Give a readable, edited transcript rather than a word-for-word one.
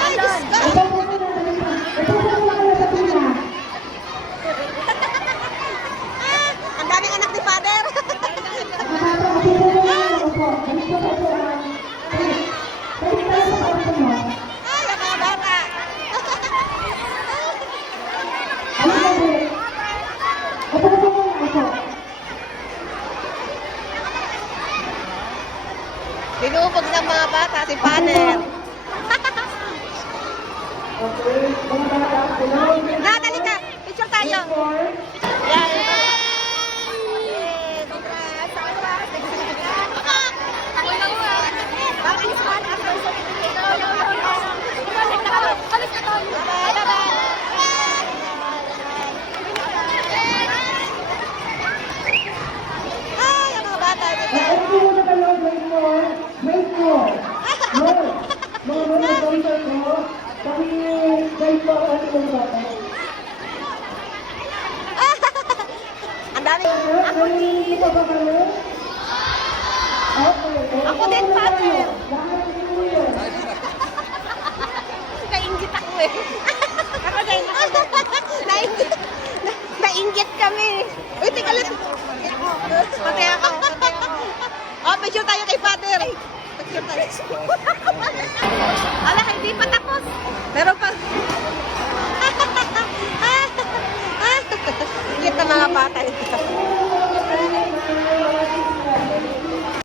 Ay, Diyos ko! Ang daming anak ni Father. Ay, ang mga bata. Binubog ng mga bata si Father. Dali ka. Picture tayo. Yan. Ay, ang mga bata. Ang dami. Ako din, Father. Nainggit ako eh. Ako din. Nainggit. Nainggit kami. Uy, teka lang. Pati ako. Oh, picture tayo kay Father. Picture tayo. Ala, hindi pa tapos. Pero pa